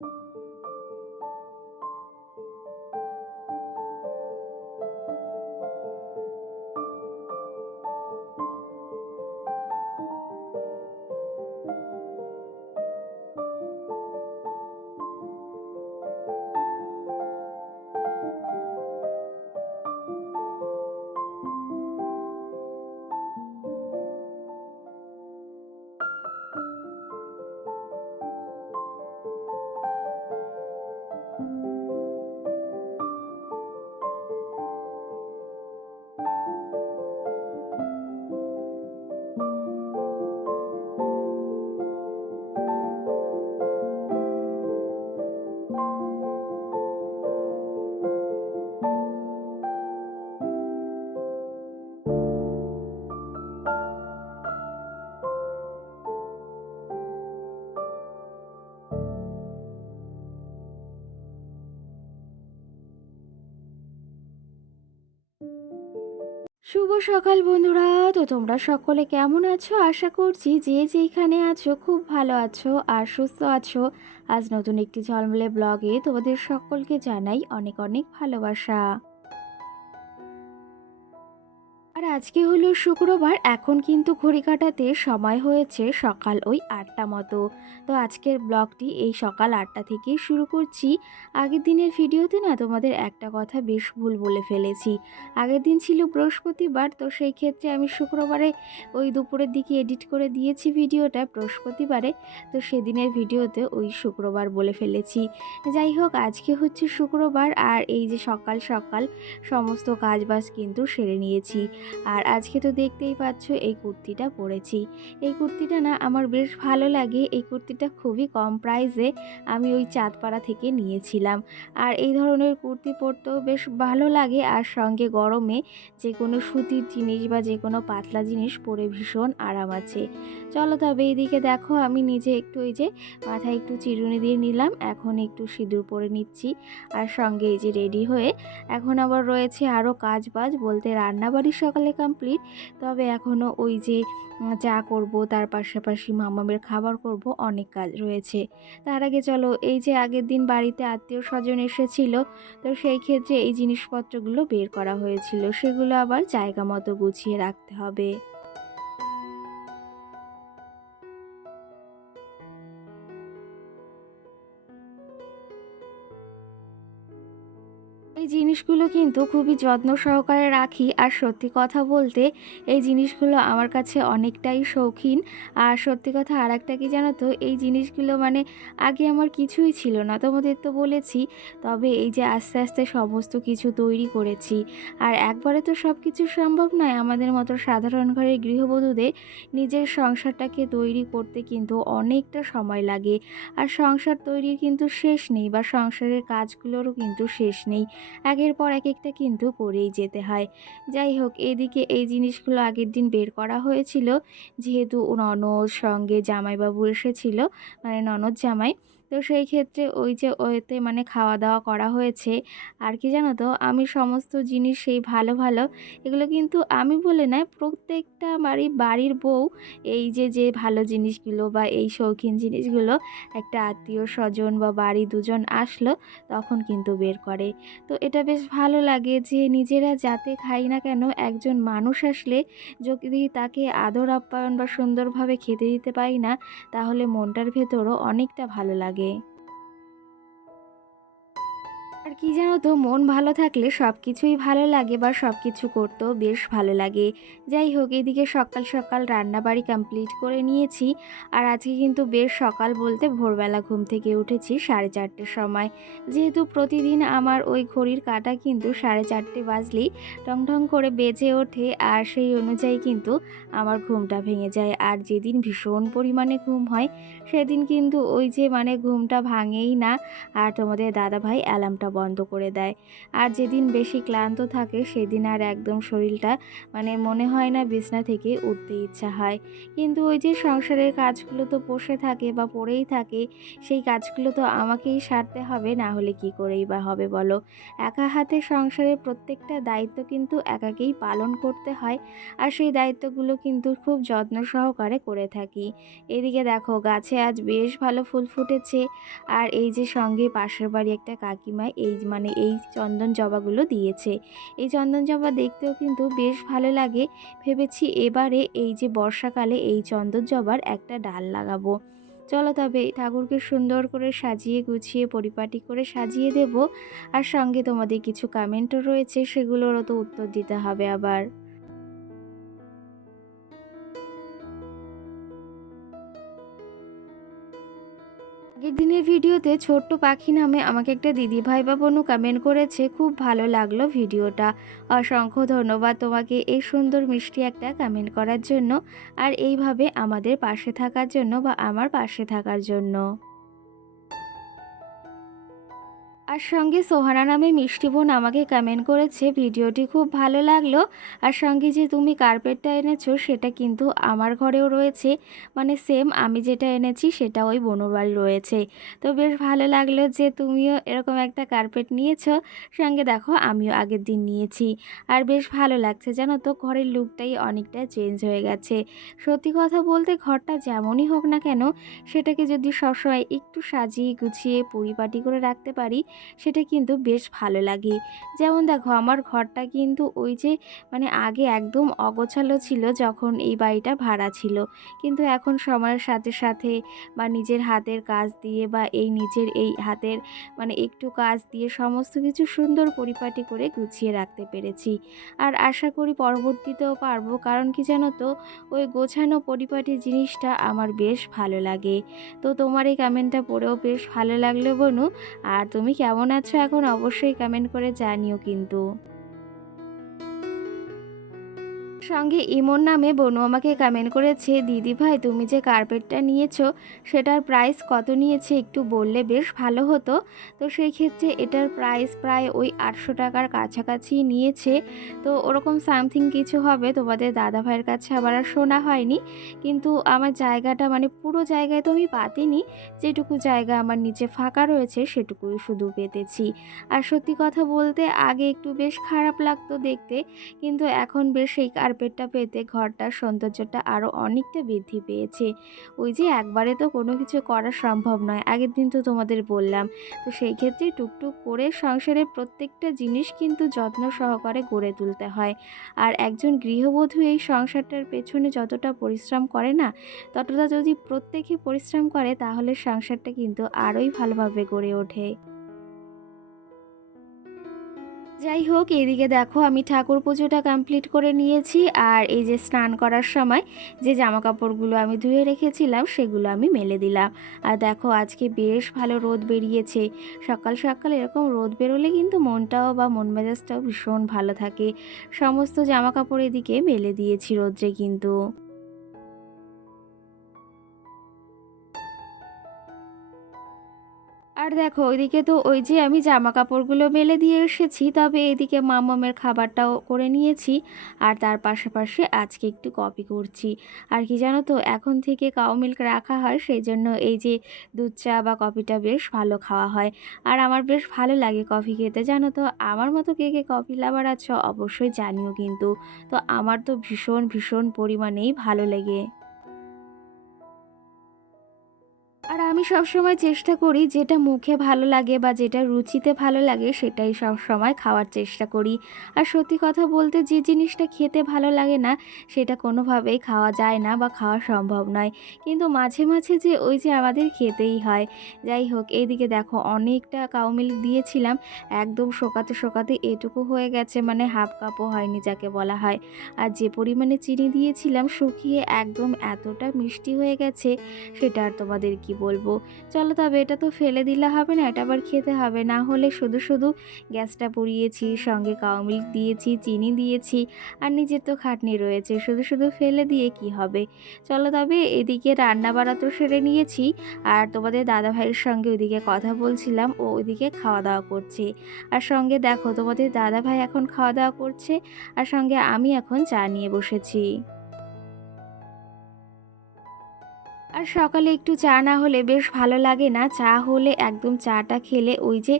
you শুভ সকাল বন্ধুরা। তো তোমরা সকলে কেমন আছো? আশা করছি যে যেখানে আছো খুব ভালো আছো আর সুস্থ আছো। আজ নতুন একটি ঝলমলে ব্লগে তোমাদের সকলকে জানাই অনেক অনেক ভালোবাসা। আজকে হলো শুক্রবার, এখন কিন্তু ঘড়ি কাটাতে সময় হয়েছে সকাল ওই আটটা মতো। তো আজকের ব্লগটি এই সকাল আটটা থেকেই শুরু করছি। আগের দিনের ভিডিওতে না তোমাদের একটা কথা বেশ ভুল বলে ফেলেছি। আগের দিন ছিল বৃহস্পতিবার, তো সেই ক্ষেত্রে আমি শুক্রবারে ওই দুপুরের দিকে এডিট করে দিয়েছি ভিডিওটা বৃহস্পতিবারে, তো সেদিনের ভিডিওতে ওই শুক্রবার বলে ফেলেছি। যাই হোক, আজকে হচ্ছে শুক্রবার আর এই যে সকাল সকাল সমস্ত কাজবাজ কিন্তু সেরে নিয়েছি। আর আজকে তো দেখতেই পাচ্ছ এই কুর্তিটা পরেছি। এই কুর্তিটা না আমার বেশ ভালো লাগে। এই কুর্তিটা খুবই কম প্রাইসে আমি ওই চাঁদপাড়া থেকে নিয়েছিলাম। আর এই ধরনের কুর্তি পরতেও বেশ ভালো লাগে আর সঙ্গে গরমে যে কোনো সুতির জিনিস বা যে কোনো পাতলা জিনিস পরে ভীষণ আরাম আছে। চলো তবে এইদিকে দেখো আমি নিজে একটু এই যে মাথায় একটু চিরুনি দিয়ে নিলাম, এখন একটু সিঁদুর পরে নিচ্ছি। আর সঙ্গে এই যে রেডি হয়ে এখন আবার রয়েছে আরও কাজ বাজ বলতে রান্নাবাড়ি সকালে কমপ্লিট তবে এখনও ওই যে চা করব তার পাশাপাশি মামামের খাবার করব অনেক কাজ রয়েছে। তার আগে চলো, এই যে আগের দিন বাড়িতে আত্মীয় স্বজন এসেছিল, তো সেই ক্ষেত্রে এই জিনিসপত্রগুলো বের করা হয়েছিল, সেগুলো আবার জায়গা মতো গুছিয়ে রাখতে হবে। এই জিনিসগুলো কিন্তু খুবই যত্ন সহকারে রাখি। আর সত্যি কথা বলতে, এই জিনিসগুলো আমার কাছে অনেকটাই শৌখিন। আর সত্যি কথা আর একটা কি জানো তো, এই জিনিসগুলো মানে আগে আমার কিছুই ছিল না, তোমাদের তো বলেছি। তবে এই যে আস্তে আস্তে সমস্ত কিছু তৈরি করেছি। আর একবারে তো সব কিছু সম্ভব নয়, আমাদের মতো সাধারণ ঘরের গৃহবধূদের নিজের সংসারটাকে তৈরি করতে কিন্তু অনেকটা সময় লাগে। আর সংসার তৈরির কিন্তু শেষ নেই, বা সংসারের কাজগুলোরও কিন্তু শেষ নেই। একের পর এক একটা কিন্তু করেই যেতে হয়। যাই হোক, এদিকে এই জিনিসগুলো আগের দিন বের করা হয়েছিল। যেহেতু ননদ সঙ্গে জামাইবাবু এসেছিল মানে ননদ জামাই তো সেই ক্ষেত্রে ওই যে ওইতে মানে খাওয়া দাওয়া করা হয়েছে। আর কি জানো তো, আমি সমস্ত জিনিস সেই ভালো ভালো, এগুলো কিন্তু আমি বলে নয় প্রত্যেকটা বাড়ি বাড়ির বউ এই যে যে ভালো জিনিসগুলো বা এই শৌখিন জিনিসগুলো একটা আত্মীয় স্বজন বা বাড়ি দুজন আসলো, তখন কিন্তু বের করে। তো এটা বেশ ভালো লাগে যে নিজেরা যাতে খাই না কেন একজন মানুষ আসলে যদি তাকে আদর আপ্যায়ন বা সুন্দরভাবে খেতে দিতে পারি না, তাহলে মনটার ভেতরও অনেকটা ভালো লাগে لگے আর কি জানো তো, মন ভালো থাকলে সব কিছুই ভালো লাগে বা সব কিছু করতেও বেশ ভালো লাগে। যাই হোক, এদিকে সকাল সকাল রান্নাবাড়ি কমপ্লিট করে নিয়েছি। আর আজকে কিন্তু বেশ সকাল বলতে ভোরবেলা ঘুম থেকে উঠেছি সাড়ে চারটের সময়। যেহেতু প্রতিদিন আমার ওই ঘড়ির কাটা কিন্তু সাড়ে চারটে বাজলেই টং টং করে বেজে ওঠে আর সেই অনুযায়ী কিন্তু আমার ঘুমটা ভেঙে যায়। আর যেদিন ভীষণ পরিমাণে ঘুম হয়, সেদিন কিন্তু ওই যে মানে ঘুমটা ভাঙেই না। আর তোমাদের দাদাভাই অ্যালার্মটা বন্ধ করে দেয়। আর যেদিন বেশি ক্লান্ত থাকে, সেদিন আর একদম শরীরটা মানে মনে হয় না বিছনা থেকে উঠতে ইচ্ছা হয়। কিন্তু ওই যে সংসারের কাজগুলো তো বসে থাকে বা পড়েই থাকে, সেই কাজগুলো তো আমাকেই সারতে হবে, না হলে কি করেই বা হবে বলো? একা হাতে সংসারের প্রত্যেকটা দায়িত্ব কিন্তু একাকেই পালন করতে হয়, আর সেই দায়িত্বগুলো কিন্তু খুব যত্ন সহকারে করে থাকি। এদিকে দেখো, গাছে আজ বেশ ভালো ফুল ফুটেছে, আর এই যে সঙ্গে পাশের বাড়ি একটা কাকিমা এই মানে এই চন্দন জবাগুলো দিয়েছে। এই চন্দন জবা দেখতেও কিন্তু বেশ ভালো লাগে। ভেবেছি এবারে এই যে বর্ষাকালে এই চন্দন জবার একটা ডাল লাগাবো। চলো তবে ঠাকুরকে সুন্দর করে সাজিয়ে গুছিয়ে, পরিপাটি করে সাজিয়ে দেব। আর সঙ্গে তোমাদের কিছু কমেন্টও রয়েছে, সেগুলোরও তো উত্তর দিতে হবে আবার। দিনের ভিডিওতে ছোট্ট পাখি নামে আমাকে একটা দিদি ভাই বা বোনু কমেন্ট করেছে। খুব ভালো লাগল ভিডিওটা। অসংখ্য ধন্যবাদ তোমাকে এই সুন্দর মিষ্টি একটা কমেন্ট করার জন্য। আর এইভাবে আমাদের পাশে থাকার জন্য বা আমার পাশে থাকার জন্য। আর সঙ্গে সোহানা নামে মিষ্টি বোন আমাকে কমেন্ট করেছে, ভিডিওটি খুব ভালো লাগল। আর সঙ্গে যে তুমি কার্পেটটা এনেছো, সেটা কিন্তু আমার ঘরেও রয়েছে। মানে সেম আমি যেটা এনেছি, সেটা ওই বোনুর বাড়ি রয়েছে। তো বেশ ভালো লাগল যে তুমিও এরকম একটা কার্পেট নিয়েছো। সঙ্গে দেখো, আমিও আগের দিন নিয়েছি। আর বেশ ভালো লাগছে, জানো তো, ঘরের লুকটাই অনেকটা চেঞ্জ হয়ে গেছে। সত্যি কথা বলতে, ঘরটা যেমনই হোক না কেন, সেটাকে যদি সবসময় একটু সাজিয়ে গুছিয়ে পরিপাটি করে রাখতে পারি সেটা কিন্তু বেশ ভালো লাগে। যেমন দেখো, আমার ঘরটা কিন্তু ওই যে মানে আগে একদম অগোছালো ছিল যখন এই বাড়িটা ভাড়া ছিল। কিন্তু এখন সময়ের সাথে সাথে বা নিজের হাতের কাজ দিয়ে বা এই নিজের এই হাতের মানে একটু কাজ দিয়ে সমস্ত কিছু সুন্দর পরিপাটি করে গুছিয়ে রাখতে পেরেছি। আর আশা করি পরবর্তীতেও পারব, কারণ কি জানো তো, ওই গোছানো পরিপাটি জিনিসটা আমার বেশ ভালো লাগে। তো তোমার এই কমেন্টটা পড়েও বেশ ভালো লাগল বনু। আর তুমি কেমন আছো এখন অবশ্যই কমেন্ট করে জানিও কিন্তু। সঙ্গে ইমন নামে বনু আমাকে কমেন্ট করেছে, দিদি ভাই, তুমি যে কার্পেটটা নিয়েছো, সেটার প্রাইস কত নিয়েছে? একটু বললে বেশ ভালো হতো। তো সেই ক্ষেত্রে এটার প্রাইস প্রায় ওই আটশো টাকার কাছাকাছি নিয়েছে। তো ওরকম সামথিং কিছু হবে, তোমাদের দাদা ভাইয়ের কাছে আবার আর শোনা হয়নি। কিন্তু আমার জায়গাটা মানে পুরো জায়গায় তো আমি পাতিনি, যেটুকু জায়গা আমার নিচে ফাঁকা রয়েছে, সেটুকুই শুধু পেতেছি। আর সত্যি কথা বলতে, আগে একটু বেশ খারাপ লাগতো দেখতে, কিন্তু এখন বেশ এই কার্পেটটা পেতে ঘরটার সৌন্দর্যটা আরও অনেকটা বৃদ্ধি পেয়েছে। ওই যে একবারে তো কোনো কিছু করা সম্ভব নয়, আগের দিন তো তোমাদের বললাম। তো সেই ক্ষেত্রে টুকটুক করে সংসারের প্রত্যেকটা জিনিস কিন্তু যত্ন সহকারে গড়ে তুলতে হয়। আর একজন গৃহবধূ এই সংসারটার পেছনে যতটা পরিশ্রম করে না, ততটা যদি প্রত্যেকে পরিশ্রম করে, তাহলে সংসারটা কিন্তু আরোই ভালোভাবে গড়ে ওঠে। যাই হোক, এদিকে দেখো আমি ঠাকুর পুজোটা কমপ্লিট করে নিয়েছি। আর এই যে স্নান করার সময় যে জামা কাপড়গুলো আমি ধুয়ে রেখেছিলাম, সেগুলো আমি মেলে দিলাম। আর দেখো, আজকে বেশ ভালো রোদ বেরিয়েছে। সকাল সকাল এরকম রোদ বেরোলে কিন্তু মনটাও বা মন মেজাজটাও ভীষণ ভালো থাকে। সমস্ত জামা কাপড় এদিকে মেলে দিয়েছি রোদ্রে কিন্তু। আর দেখো, ওইদিকে তো ওই যে আমি জামা কাপড়গুলো মেলে দিয়ে এসেছি, তবে এদিকে মামামের খাবারটাও করে নিয়েছি আর তার পাশাপাশি আজকে একটু কপি করছি। আর কি জানো তো, এখন থেকে কাউ মিল্ক রাখা হয় সেই জন্য এই যে দুধ চা বা কফিটা বেশ ভালো খাওয়া হয়। আর আমার বেশ ভালো লাগে কফি খেতে, জানো তো? আমার মতো কে কে কফি লাভার আছো অবশ্যই জানিও কিন্তু। তো আমার তো ভীষণ ভীষণ পরিমাণেই ভালো লেগে। আর আমি সবসময় চেষ্টা করি যেটা মুখে ভালো লাগে বা যেটা রুচিতে ভালো লাগে সেটাই সব সময় খাওয়ার চেষ্টা করি। আর সত্যি কথা বলতে যে জিনিসটা খেতে ভালো লাগে না, সেটা কোনোভাবেই খাওয়া যায় না বা খাওয়া সম্ভব নয়। কিন্তু মাঝে মাঝে যে ওই যে আমাদের খেতেই হয়, যাই হোক এইদিকে দেখো অনেকটা কাউ মিল্ক দিয়েছিলাম, একদম শোকাতে শোকাতে এটুকু হয়ে গেছে মানে হাফ কাপও হয়নি যাকে বলা হয়। আর যে পরিমাণে চিনি দিয়েছিলাম শুকিয়ে একদম এতটা মিষ্টি হয়ে গেছে, সেটা আর তোমাদের কি বলব, চলো তবে এটা তো ফেলে দিলে হবে না, এটা আবার খেতে হবে। না হলে শুধু শুধু গ্যাসটা পুড়িয়েছি, সঙ্গে কাউ মিল্ক দিয়েছি, চিনি দিয়েছি, আর নিজের তো খাটনি রয়েছে। শুধু শুধু ফেলে দিয়ে কি হবে? চলো তবে এদিকে রান্না বাড়া তো সেরে নিয়েছি, আর তোমাদের দাদা ভাইয়ের সঙ্গে ওইদিকে কথা বলছিলাম, ও ওইদিকে খাওয়া দাওয়া করছে। আর সঙ্গে দেখো, তোমাদের দাদা ভাই এখন খাওয়া দাওয়া করছে, আর সঙ্গে আমি এখন চা নিয়ে বসেছি। আর সকালে একটু চা না হলে বেশ ভালো লাগে না। চা হলে একদম চাটা খেলে ওই যে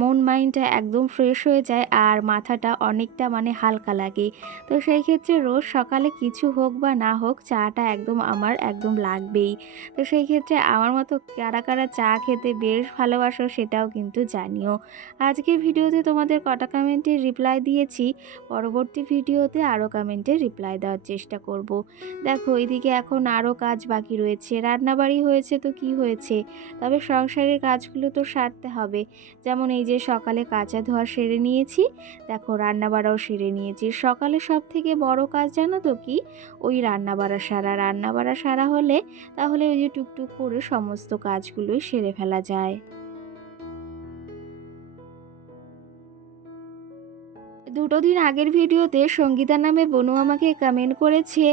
মন মাইন্ডটা একদম ফ্রেশ হয়ে যায় আর মাথাটা অনেকটা মানে হালকা লাগে। তো সেই ক্ষেত্রে রোজ সকালে কিছু হোক বা না হোক চাটা একদম আমার একদম লাগবেই। তো সেই ক্ষেত্রে আমার মতো কারা কারা চা খেতে বেশ ভালোবাসো সেটাও কিন্তু জানিও। আজকের ভিডিওতে তোমাদের কটা কমেন্টের রিপ্লাই দিয়েছি, পরবর্তী ভিডিওতে আরও কমেন্টের রিপ্লাই দেওয়ার চেষ্টা করব। দেখো, এদিকে এখন আরও কাজ বাকি রয়েছে। রান্নাবাড়ি হয়েছে তো কি হয়েছে? তবে সংসারের কাজগুলো তো সারতে হবে। যেমন এই যে সকালে কাঁচা ধোয়া সেরে নিয়েছি, দেখো রান্নাবাড়াও সেরে নিয়েছি। সকালে সব থেকে বড় কাজ জানো তো কি? ওই রান্নাবাড়া সারা। রান্নাবাড়া সারা হলে তাহলে ওই যে টুকটুক করে সমস্ত কাজগুলোই সেরে ফেলা যায়। দুটো দিন আগের ভিডিওতে সঙ্গীতা নামে বনু আমাকে কমেন্ট করেছে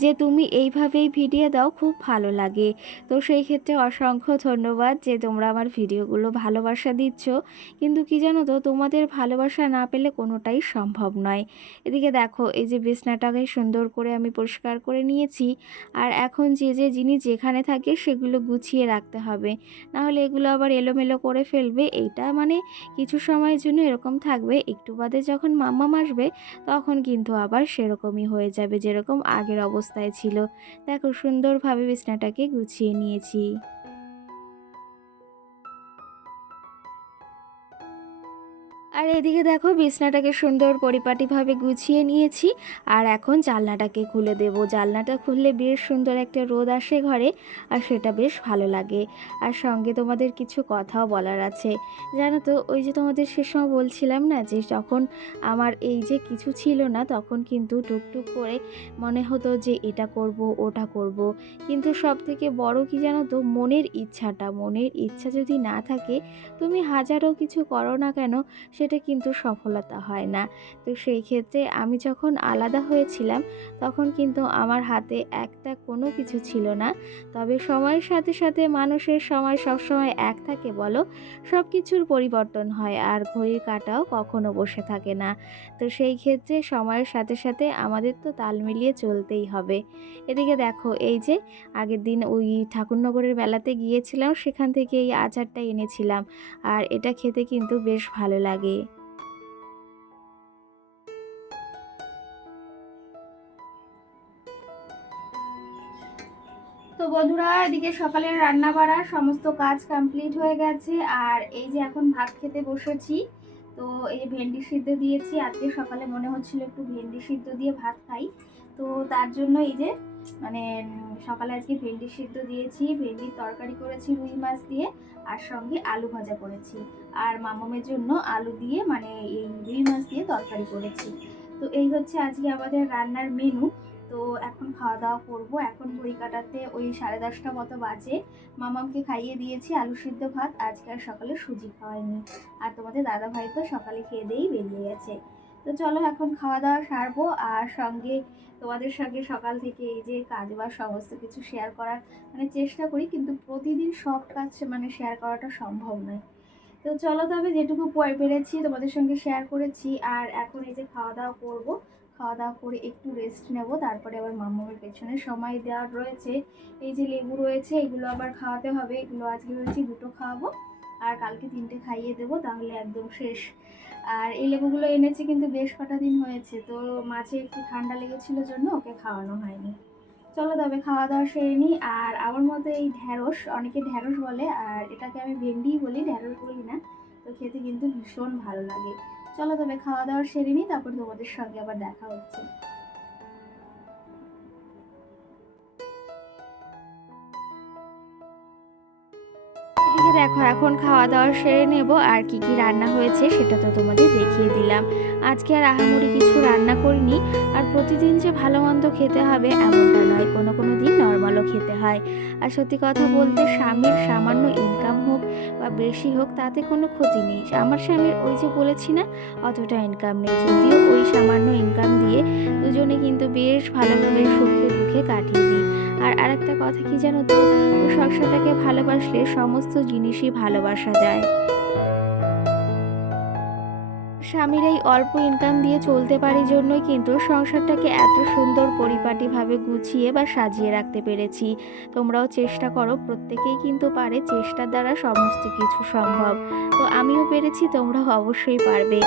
যে, তুমি এইভাবেই ভিডিও দাও, খুব ভালো লাগে। তো সেই ক্ষেত্রে অসংখ্য ধন্যবাদ যে, তোমরা আমার ভিডিওগুলো ভালোবাসা দিচ্ছ। কিন্তু কি জানো তো, তোমাদের ভালোবাসা না পেলে কোনোটাই সম্ভব নয়। এদিকে দেখো, এই যে বিছনাটাকে সুন্দর করে আমি পরিষ্কার করে নিয়েছি। আর এখন যে যে জিনিস যেখানে থাকে সেগুলো গুছিয়ে রাখতে হবে। নাহলে এগুলো আবার এলোমেলো করে ফেলবে। এইটা মানে কিছু সময়ের জন্য এরকম থাকবে। একটু বাদে যখন মাম্মাম আসবে তখন কিন্তু আবার সেরকমই হয়ে যাবে যেরকম আগের অবস্থায় ছিল। দেখো সুন্দরভাবে বিছনাটাকে গুছিয়ে নিয়েছি। আর এদিকে দেখো বিছনাটাকে সুন্দর পরিপাটিভাবে গুছিয়ে নিয়েছি। আর এখন জানলাটাকে খুলে দেব। জানলাটা খুললে বেশ সুন্দর একটা রোদ আসে ঘরে, আর সেটা বেশ ভালো লাগে। আর সঙ্গে তোমাদের কিছু কথাও বলার আছে। জানো তো, ওই যে তোমাদের সে সময় বলছিলাম না, যে যখন আমার এই যে কিছু ছিল না, তখন কিন্তু টুকটুক করে মনে হতো যে এটা করব, ওটা করব। কিন্তু সব থেকে বড় কি জানো তো, মনের ইচ্ছাটা। মনের ইচ্ছা যদি না থাকে, তুমি হাজারো কিছু করো না কেন সেটা কিন্তু সফলতা হয় না। তো সেই ক্ষেত্রে আমি যখন আলাদা হয়েছিলাম, তখন কিন্তু আমার হাতে একটা কোনো কিছু ছিল না। তবে সময়ের সাথে সাথে মানুষের সময় সবসময় এক থাকে বলো সব কিছুর পরিবর্তন হয় আর ঘড়ির কাটাও কখনো বসে থাকে না। তো সেই ক্ষেত্রে সময়ের সাথে সাথে আমাদের তো তাল মিলিয়ে চলতেই হবে। এদিকে দেখো, এই যে আগের দিন ওই ঠাকুরনগরের বেলাতে গিয়েছিলাম, সেখান থেকে এই আচারটা এনেছিলাম। আর এটা খেতে কিন্তু বেশ ভালো লাগে। তো বন্ধুরা, এদিকে সকালের রান্না বাড়া সমস্ত কাজ কমপ্লিট হয়ে গেছে। আর এই যে এখন ভাত খেতে বসেছি, তো এই যে ভেন্ডি সিদ্ধ দিয়েছি। আজকে সকালে মনে হচ্ছিল একটু ভেন্ডি সিদ্ধ দিয়ে ভাত খাই। তো তার জন্য এই যে মানে সকালে আজকে ভেন্ডি সিদ্ধ দিয়েছি, ভেন্ডির তরকারি করেছি, রুই মাছ দিয়ে, আর সঙ্গে আলু ভাজা করেছি। আর মামামের জন্য আলু দিয়ে মানে এই রুই মাছ দিয়ে তরকারি করেছি। তো এই হচ্ছে আজকে আমাদের রান্নার মেনু তো এখন খাওয়া দাওয়া করব। এখন ঘড়ি কাটাতে ওই সাড়ে দশটা মতো বাজে। মামামকে খাইয়ে দিয়েছি আলু সিদ্ধ ভাত। আজকে আর সকালে সুজি খাওয়াইনি। আর তোমাদের দাদা ভাই তো সকালে খেয়ে দিয়েই বেরিয়ে গেছে। তো চলো এখন খাওয়া দাওয়া সারবো আর সঙ্গে তোমাদের সঙ্গে সকাল থেকে এই যে কাজ বা সমস্ত কিছু শেয়ার করার মানে চেষ্টা করি, কিন্তু প্রতিদিন সব কাজ মানে শেয়ার করাটা সম্ভব নয়। তো চলো তবে যেটুকু পরে পেরেছি তোমাদের সঙ্গে শেয়ার করেছি। আর এখন এই যে খাওয়া দাওয়া করব খাওয়া দাওয়া করে একটু রেস্ট নেব, তারপরে আবার মামামের পেছনে সময় দেওয়ার রয়েছে। এই যে লেবু রয়েছে, এগুলো আবার খাওয়াতে হবে। এগুলো আজকে ভেবেছি দুটো খাওয়াবো আর কালকে তিনটে খাইয়ে দেবো, তাহলে একদম শেষ। আর এই লেবুগুলো এনেছি কিন্তু বেশ কটা দিন হয়েছে, তো মাঝে একটু ঠান্ডা লেগেছিল জন্য ওকে খাওয়ানো হয়নি। চলো তবে খাওয়া দাওয়া সেরে নিই। আর আমার মতে এই ঢ্যাঁড়স, অনেকে ঢ্যাঁড়স বলে, আর এটাকে আমি ভেন্ডিই বলি, ঢ্যাঁড়স বলি না, তো খেতে কিন্তু ভীষণ ভালো লাগে। চলো তবে খাওয়া দাওয়া সেরে নিই, তারপর তোমাদের সঙ্গে আবার দেখা হচ্ছে। দেখো, এখন খাওয়া দাওয়া সেরে নেব, আর কি কি রান্না হয়েছে সেটা তো তোমাদের দেখিয়ে দিলাম। আজকে আর আহামরি কিছু রান্না করিনি, আর প্রতিদিন যে ভালো মন্দ খেতে হবে এমনটা নয়, কোনো কোনো দিন নর্মালও খেতে হয়। আর সত্যি কথা বলতে, স্বামীর সামান্য ইনকাম বা বেশি হোক তাতে কোনো ক্ষতি নেই। আমার স্বামীর ওই যে বলেছি না, অতটা ইনকাম নেই। যদিও ওই সামান্য ইনকাম দিয়ে দুজনে কিন্তু বেশ ভালোভাবে সুখে দুঃখে কাটিয়ে দিই। আর আরেকটা কথা কি জানো তো? সংসারটাকে ভালোবাসলে সমস্ত জিনিসই ভালোবাসা যায়। স্বামীর এই অল্প ইনকাম দিয়ে চলতে পারি জন্যই কিন্তু সংসারটাকে এত সুন্দর পরিপাটিভাবে গুছিয়ে বা সাজিয়ে রাখতে পেরেছি। তোমরাও চেষ্টা করো, প্রত্যেকেই কিন্তু পারে, চেষ্টার দ্বারা সমস্ত কিছু সম্ভব। তো আমিও পেরেছি, তোমরাও অবশ্যই পারবে।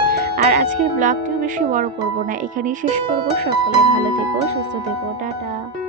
আর আজকের ব্লগটিও বেশি বড় করব না, এখানেই শেষ করব। সকলে ভালো থেকো, সুস্থ থেকো, টাটা।